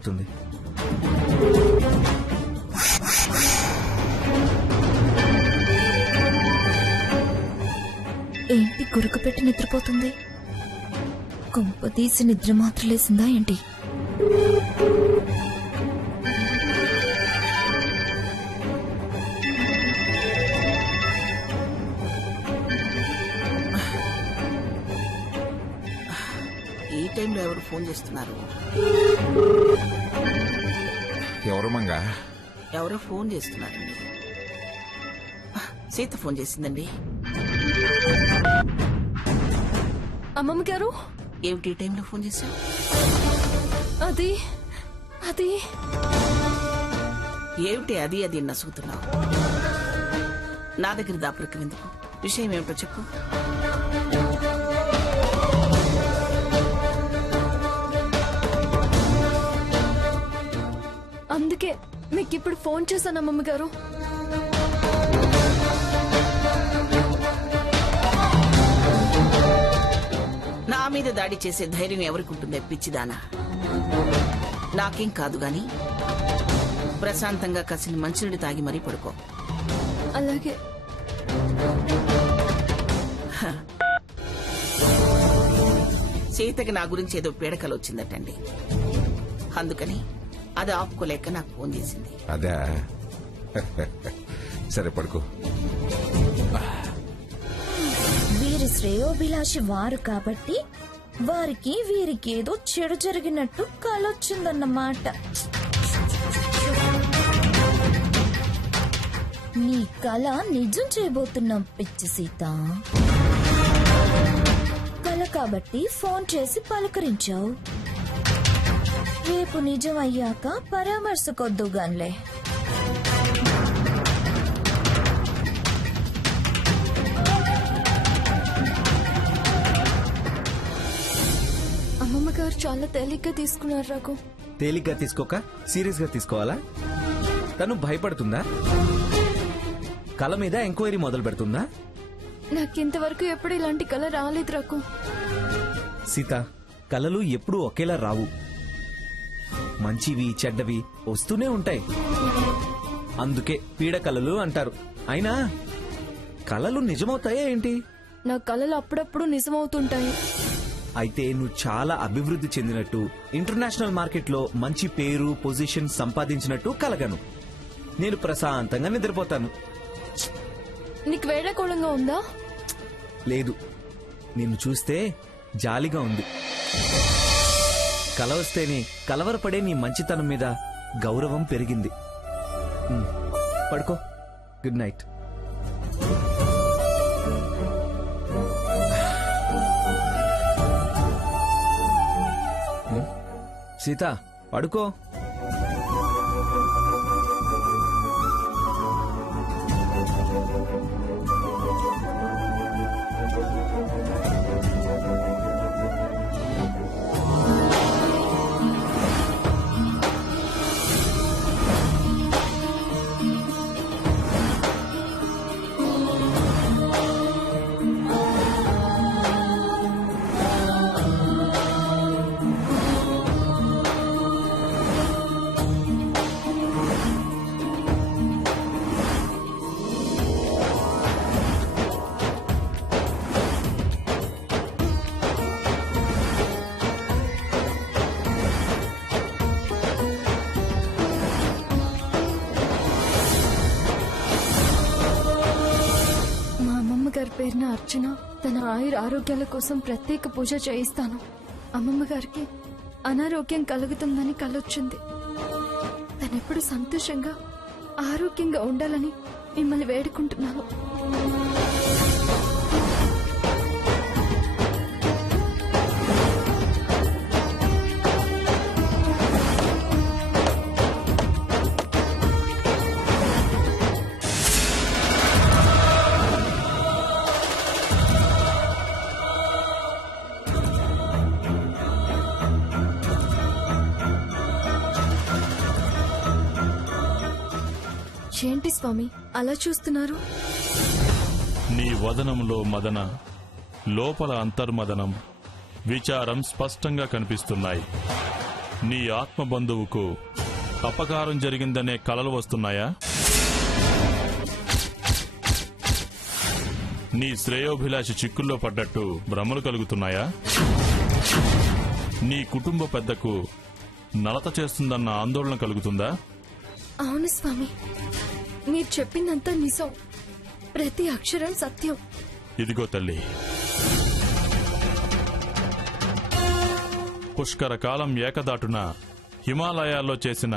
నిద్రపోతుంది. ఏంటి గురుకు పెట్టి నిద్రపోతుంది? కొంప తీసి నిద్ర మాత్రలేసిందా ఏంటి? ఈ టైంలో ఎవరు ఫోన్ చేస్తున్నారు? ఎవరు మంగా? ఎవరో ఫోన్ చేస్తున్నారండి. సీత ఫోన్ చేసిందండి. అమ్మమ్మ గారు, ఏమిటి ఈ టైంలో ఫోన్ చేశావు? అది అది ఏమిటి అది నసుగుతున్నావు? నా దగ్గర దాపరికం ఎందుకు? విషయం ఏమిటో చెప్పు. అందుకే మీకు ఇప్పుడు ఫోన్ చేశాను అమ్మమ్మ గారు. నా మీద దాడి చేసే ధైర్యం ఎవరికి ఉంటుందే పిచ్చిదానా? నాకేం కాదు గాని ప్రశాంతంగా కసిని మంచినీళ్ళు తాగి మరీ పడుకో. అలాగే. సీతకి నా గురించి ఏదో పీడకలు వచ్చిందటండి. అందుకని అది ఆపుకోలేక నాకు ఫోన్ చేసింది. అదే సరే పడుకో. వీరి శ్రేయోభిలాషి వారు కాబట్టి వారికి వీరికి ఏదో చెడు జరిగినట్టు కలొచ్చిందన్నమాట. నీ కళ నిజం చేయబోతున్నాం పిచ్చి సీత. కళ కాబట్టి ఫోన్ చేసి పలకరించావు. రేపు నిజం అయ్యాక పరామర్శకొద్దుగాన్లే. అమ్మమ్మ గారు చాలా తేలిగ్గా తీసుకున్నారు రఘు. తేలిగ్గా తీసుకోక సీరియస్ గా తీసుకోవాలా? తను భయపడుతుందా? కళ మీద ఎంక్వైరీ మొదలు పెడుతుందా? నాకింతవరకు ఎప్పుడు ఇలాంటి కళ రాలేదు రఘు. సీత, కళలు ఎప్పుడూ ఒకేలా రావు. మంచివి చెడ్డవి వస్తూనే ఉంటాయి. అందుకే పీడ కళలు అంటారు. అయినా కళలు నిజమవుతాయా ఏంటి? నా కళలు అప్పుడప్పుడు నిజమవుతుంటాయి. అయితే నువ్వు చాలా అభివృద్ధి చెందినట్టు, ఇంటర్నేషనల్ మార్కెట్లో మంచి పేరు పొజిషన్ సంపాదించినట్టు కలగను. నేను ప్రశాంతంగా నిద్రపోతాను. నీకు వేళకోళంగా ఉందా? లేదు, నిన్ను చూస్తే జాలిగా ఉంది. కల వస్తేనే కలవరపడే నీ మంచితనం మీద గౌరవం పెరిగింది. పడుకో. Good night. సీత, పడుకో. గారి పేరున అర్చన తన ఆరోగ్యాల కోసం ప్రత్యేక పూజ చేయిస్తాను. అమ్మమ్మ గారికి అనారోగ్యం కలుగుతుందని కలొచ్చింది. తనెప్పుడు సంతోషంగా ఆరోగ్యంగా ఉండాలని మిమ్మల్ని వేడుకుంటున్నాను. ఏంటి స్వామి అలా చూస్తున్నారు? నీ వదనంలో మదన, లోపల అంతర్మదనం, విచారం స్పష్టంగా కనిపిస్తున్నాయి. నీ ఆత్మ బంధువుకు అపకారం జరిగిందనే కలలు వస్తున్నాయా? నీ శ్రేయోభిలాషి చిక్కుల్లో పడ్డట్టు భ్రమలు కలుగుతున్నాయా? నీ కుటుంబ పెద్దకు నలత చేస్తుందన్న ఆందోళన కలుగుతుందా? అవును స్వామి, మీరు చెప్పిందంతా నిజం. ప్రతి అక్షరం సత్యం. ఇదిగో తల్లి, పుష్కర కాలం ఏకదాటున హిమాలయాల్లో చేసిన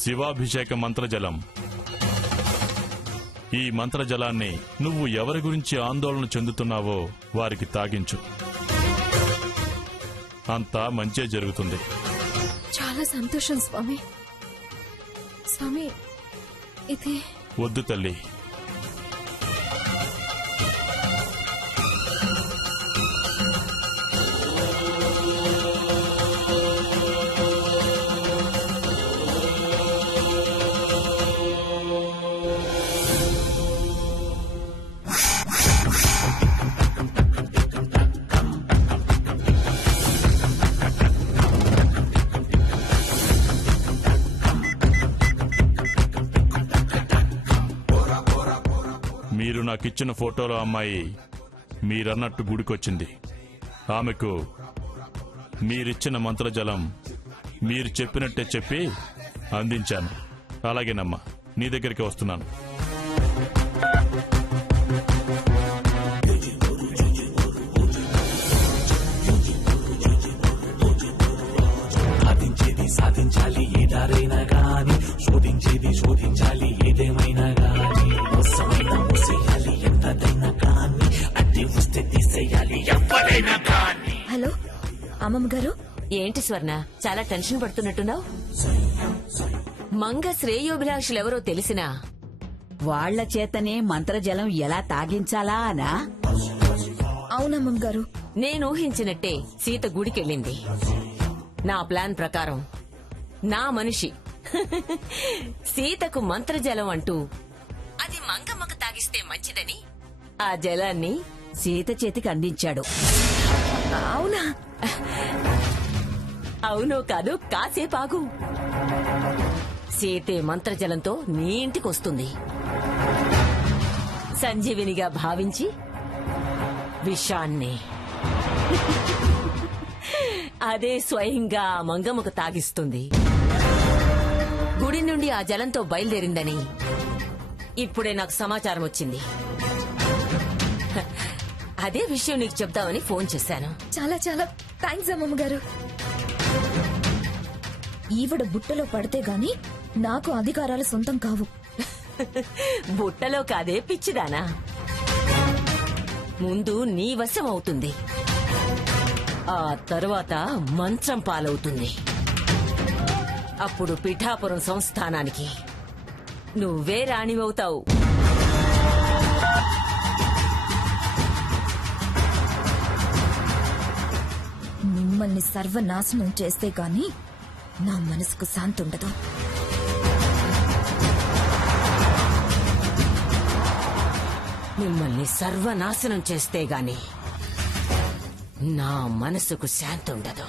శివాభిషేక మంత్రజలం. ఈ మంత్రజలాన్ని నువ్వు ఎవరి గురించి ఆందోళన చెందుతున్నావో వారికి తాగించు. అంతా మంచే జరుగుతుంది. చాలా సంతోషం స్వామి. స్వామి, ఇది వద్దు తల్లి. మీరు నాకిచ్చిన ఫోటోలో అమ్మాయి మీరన్నట్టు గుడికొచ్చింది. ఆమెకు మీరిచ్చిన మంత్రజలం మీరు చెప్పినట్టే చెప్పి అందించాను. అలాగేనమ్మా, నీ దగ్గరికి వస్తున్నాను. సాధించాలి ఏదారైనా గాని, శోధించాలి ఏదేమైనా గాని, మోసేయాలి ఎంతదైనా కానీ, అడ్డి వస్తే తీసేయాలి ఎవరైనా కానీ. హలో అమ్మమ్మ గారు. ఏంటి స్వర్ణ, చాలా టెన్షన్ పడుతున్నట్టున్నావు? మంగ శ్రేయోభిలాషులెవరో తెలిసినా వాళ్ల చేతనే మంత్రజలం ఎలా తాగించాలా అనా? అవునమ్మమ్మ గారు. నేను ఊహించినట్టే సీత గుడికెళ్ళింది. నా ప్లాన్ ప్రకారం నా మనిషి సీతకు మంత్రజలం అంటూ అది మంగమ్మకు తాగిస్తే మంచిదని ఆ జలాన్ని సీత చేతికి అందించాడు. అవునా? అవునో కాదు, కాసేపాగు. సీతే మంత్రజలంతో నీ ఇంటికొస్తుంది. సంజీవినిగా భావించి విషాన్ని అదే స్వయంగా ఆ మంగమ్మకు తాగిస్తుంది. గుడి నుండి ఆ జలంతో బయలుదేరిందని ఇప్పుడే నాకు సమాచారం వచ్చింది. అదే విషయం నీకు చెప్దామని ఫోన్ చేశాను. చాలా చాలా థ్యాంక్స్ అమ్మమ్మ గారు. ఈవిడ బుట్టలో పడితే గాని నాకు అధికారాలు సొంతం కావు. బుట్టలో కాదే పిచ్చిదానా, ముందు నీ వశం అవుతుంది, ఆ తరువాత మంత్రం పాలవుతుంది. అప్పుడు పిఠాపురం సంస్థానానికి నువ్వే రాణివవుతావు. మిమ్మల్ని సర్వనాశనం చేస్తే గాని నా మనసుకు శాంతి ఉండదు. మిమ్మల్ని సర్వనాశనం చేస్తే గాని నా మనసుకు శాంతి ఉండదు.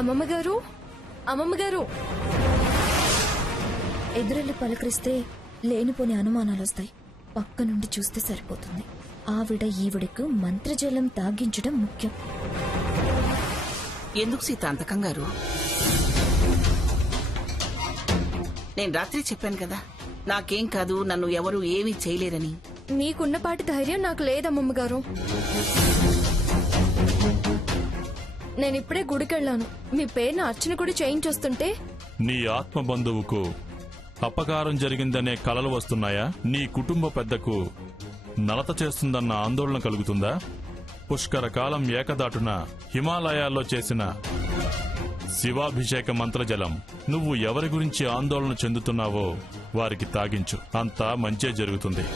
అమ్మమ్మ గారు, అమ్మమ్మ గారు. ఎదురెళ్ళి పలకరిస్తే లేనిపోని అనుమానాలు వస్తాయి. పక్క నుండి చూస్తే సరిపోతుంది. ఆవిడ ఈవిడకు మంత్రజలం తాగించడం ముఖ్యం. ఎందుకు సీత అంత కంగారు? నేను రాత్రి చెప్పాను కదా, నాకేం కాదు, నన్ను ఎవరు ఏమీ చేయలేరని. మీకున్నపాటి ధైర్యం నాకు లేదమ్మమ్మ గారు. నేనిప్పుడే గుడికెళ్ళాను. మీ పేరున అర్చన కూడా చేయించొస్తుంటే నీ ఆత్మ బంధువుకు అపకారం జరిగిందనే కలలు వస్తున్నాయా? నీ కుటుంబ పెద్దకు నలత చేస్తుందన్న ఆందోళన కలుగుతుందా? పుష్కర కాలం ఏకదాటున హిమాలయాల్లో చేసిన శివాభిషేక మంత్రజలం నువ్వు ఎవరి గురించి ఆందోళన చెందుతున్నావో వారికి తాగించు. అంతా మంచే జరుగుతుంది.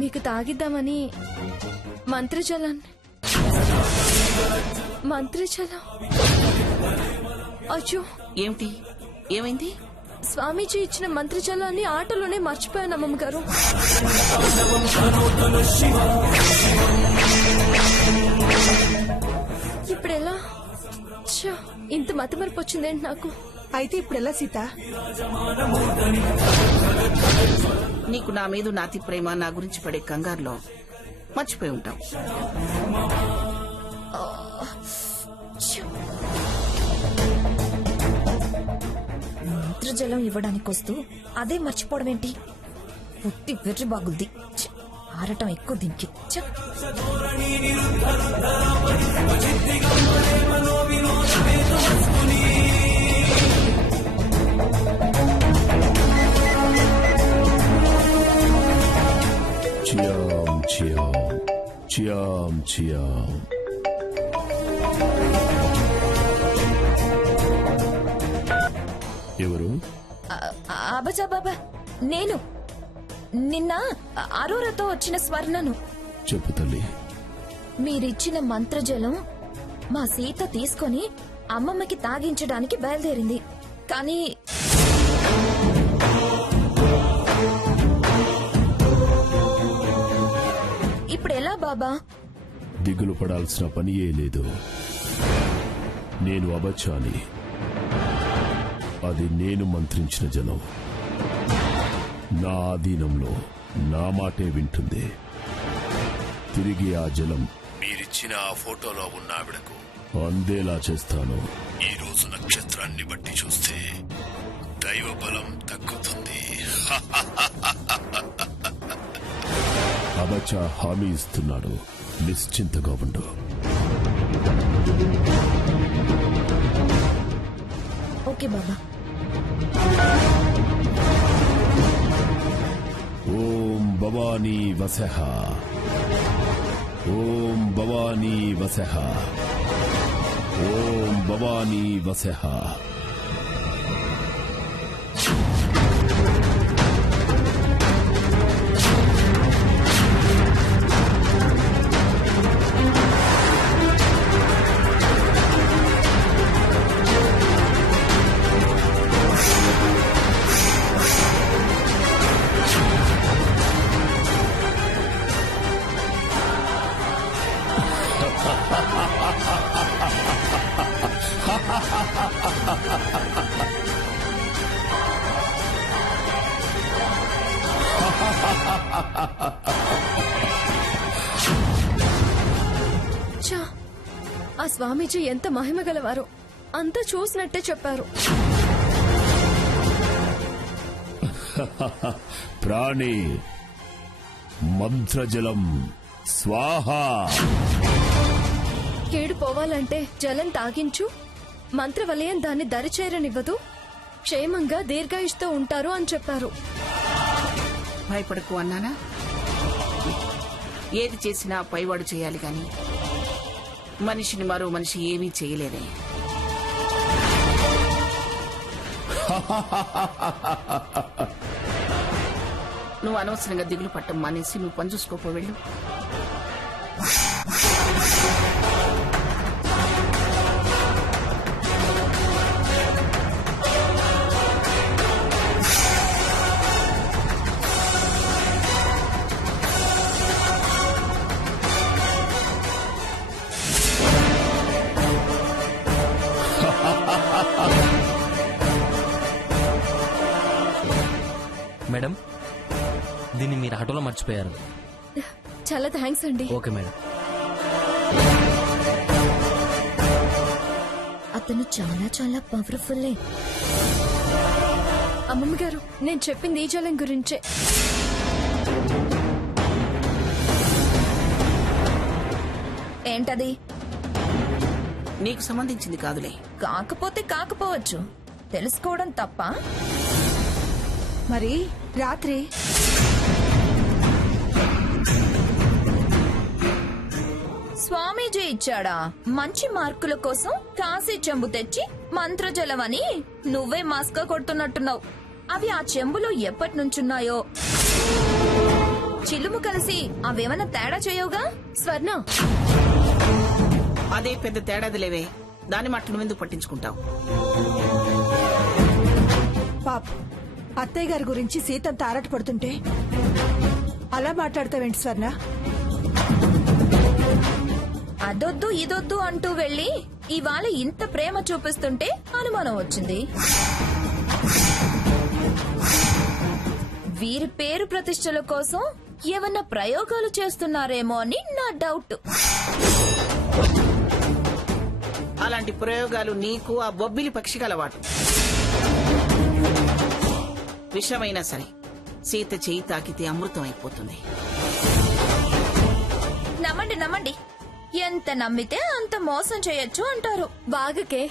మీకు తాగిద్దామని మంత్రజలం అయ్యో ఏమిటి ఏమైంది? స్వామీజీ ఇచ్చిన మంత్రజలాన్ని ఆటోలోనే మర్చిపోయాను అమ్మమ్మ గారు. ఇప్పుడెలా? ఛ, ఇంత మతిమరుపు వచ్చిందేంటి నాకు? అయితే ఇప్పుడెలా సీత? నీకు నా మీద నాతి ప్రేమ, నా గురించి పడే కంగారులో మర్చిపోయి ఉంటావు. మంత్రజలం ఇవ్వడానికి వస్తూ అదే మర్చిపోవడం ఏంటి? పుట్టి వెర్రి బాగుద్ది. ఛ, ఆరటం ఎక్కువ దీనికి. ఛ. చియాం చియాం చియాం చియాం. ఎవరు? అబజా బాబా, నేను నిన్న అరోరాతో వచ్చిన స్వర్ణను. చెప్పు తల్లి. మీరిచ్చిన మంత్రజలం మా సీత తీసుకొని అమ్మమ్మకి తాగించడానికి బయలుదేరింది. కానీ ఇప్పుడెలా బాబా? దిగులు పడాల్సిన పనియే లేదు. నేను అబచ్చాని. అది నేను మంత్రించిన జలం. నా ఆధీనంలో నా మాటే వింటుంది. తిరిగి ఆ జలం మీరిచ్చిన ఆ ఫోటోలో ఉన్న ఆవిడకు అందేలా చేస్తాను. ఈ రోజు నక్షత్రాన్ని బట్టి చూస్తే దైవ బలం తగ్గుతుంది. అబచా హామీ ఇస్తున్నాడు. నిశ్చింతగా ఉండు. ఓకే బాబా. ఓం భవానీ వసః. ఓం భవానీ వసః. ఓం భవానీ వసః. ఛ, ఆ స్వామీజీ ఎంత మహిమ గలవారు. అంతా చూసినట్టే చెప్పారు. ప్రాణి మంత్రజలం స్వాహ. కేడు పోవాలంటే జలం తాగించు, మంత్రవలయం దాన్ని దరిచేరనివ్వదు, క్షేమంగా దీర్ఘాయుష్తో ఉంటారు అని చెప్పారు. భయపడకు అన్నానా? ఏది చేసినా పైవాడు చేయాలి గాని మనిషిని మరో మనిషి ఏమీ చేయలేదే. నువ్వు అనవసరంగా దిగులు పట్టం మానేసి నువ్వు పని చూసుకోపో వెళ్ళు. మేడం, దీన్ని మీరు ఆటోలో మర్చిపోయారు. చాలా థ్యాంక్స్ అండి. Okay madam. అతను చాలా చాలా పవర్ఫుల్లే. అమ్మమ్మ గారు, నేను చెప్పింది ఈ జలం గురించే. ఏంటది? నీకు సంబంధించింది కాదులే. కాకపోతే కాకపోవచ్చు, తెలుసుకోవడం తప్ప. మరి రాత్రి స్వామీజీ ఇచ్చాడా? మంచి మార్కుల కోసం కాశీ చెంబు తెచ్చి మంత్రజలం అని నువ్వే మాస్కా కొడుతున్నట్టున్నావు. అవి ఆ చెంబులో ఎప్పటి నుంచున్నాయో చిల్లుము కలిసి అవేమన్నా తేడా చేయవుగా? స్వర్ణ, అదే పెద్ద తేడాది లేవే, దాని మాటలు ఎందుకు పట్టించుకుంటావు? పాప్, అత్తయ్య గారి గురించి సీతంత ఆరాటపడుతుంటే అలా మాట్లాడతావేంటి స్వర్ణ? అదొద్దు ఇదొద్దు అంటూ వెళ్ళి ఇవాళ ఇంత ప్రేమ చూపిస్తుంటే అనుమానం వచ్చింది. వీరి పేరు ప్రతిష్టల కోసం ఏమన్నా ప్రయోగాలు చేస్తున్నారేమో అని నా డౌట్. అలాంటి ప్రయోగాలు నీకు ఆ బొబ్బిలి పక్షికి అలవాటు. విషమైనా సరే సీత చేయి తాకితే అమృతం అయిపోతుంది. నమ్మండి నమ్మండి, ఎంత నమ్మితే అంత మోసం చేయొచ్చు అంటారు. బాగకే.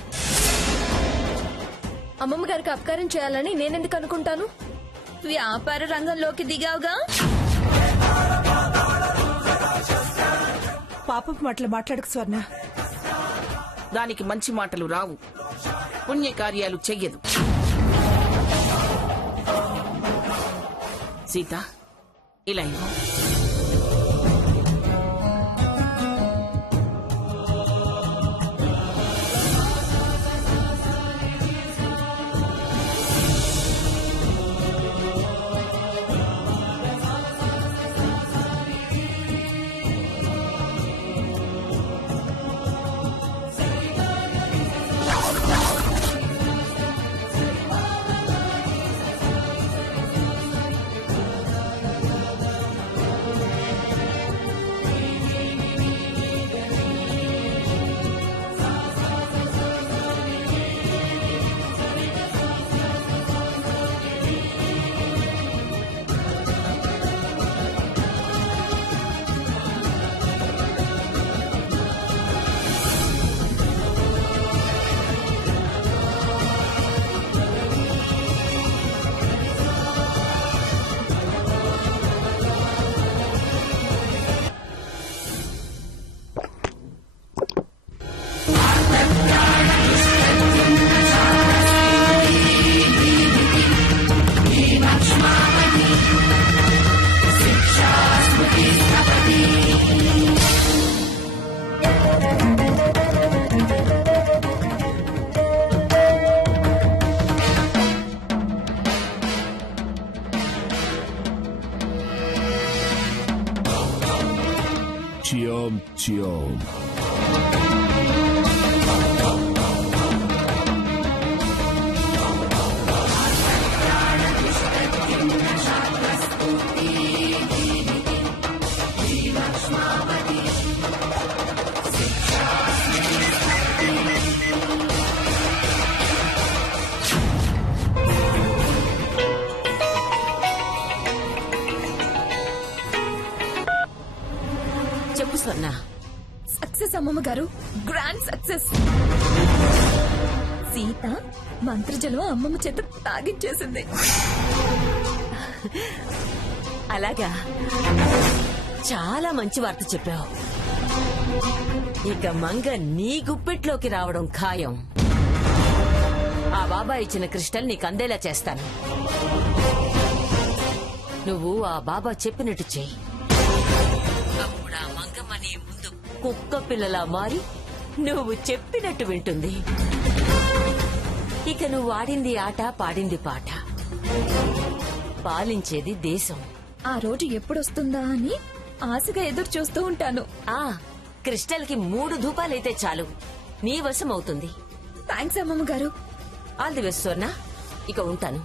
అమ్మమ్మ గారికి అపకారం చేయాలని నేనెందుకు అనుకుంటాను? వ్యాపార రంగంలోకి దిగావుగా. పాపపు మాటలు మాట్లాడకు స్వర్ణ. దానికి మంచి మాటలు రావు, పుణ్యకార్యాలు చెయ్యదు. సీత, ఇలా ఇవ్వు. చియోం చియోం. చెప్పు స్వర్ణ. సక్సెస్ అమ్మమ్మ గారు, గ్రాండ్ సక్సెస్. సీత మంత్రజలం అమ్మమ్మ చేత తాగించేసింది. అలాగా, చాలా మంచి వార్త చెప్పావు. ఇక మంగ నీ గుప్పెట్లోకి రావడం ఖాయం. ఆ బాబా ఇచ్చిన క్రిస్టల్ నీకు అందేలా చేస్తాను. నువ్వు ఆ బాబా చెప్పినట్టు చెయ్యి. అప్పుడు ఆ మంగమ్మ నీ ముందు కుక్క పిల్లలా మారి నువ్వు చెప్పినట్టు వింటుంది. ఇక నువ్వు ఆడింది ఆట, పాడింది పాట. పాలించేది దేశం. ఆ రోజు ఎప్పుడొస్తుందా అని ఆశగా ఎదురు చూస్తూ ఉంటాను. ఆ క్రిస్టల్ కి 3 ధూపాలైతే చాలు, నీ వశం అవుతుంది. థ్యాంక్స్ అమ్మమ్మ గారు. ఆల్ ది బెస్ట్ స్వర్ణ. ఇక ఉంటాను.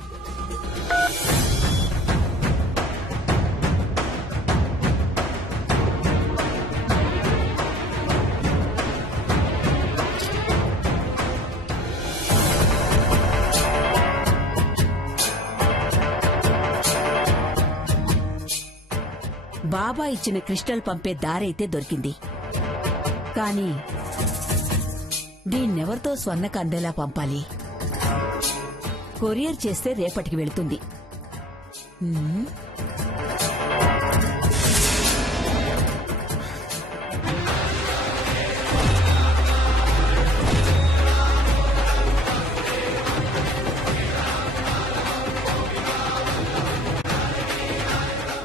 బాబా ఇచ్చిన క్రిస్టల్ పంపే దారైతే దొరికింది. కానీ దీన్నెవరితో స్వర్ణకు అందేలా పంపాలి? కొరియర్ చేస్తే రేపటికి వెళుతుంది.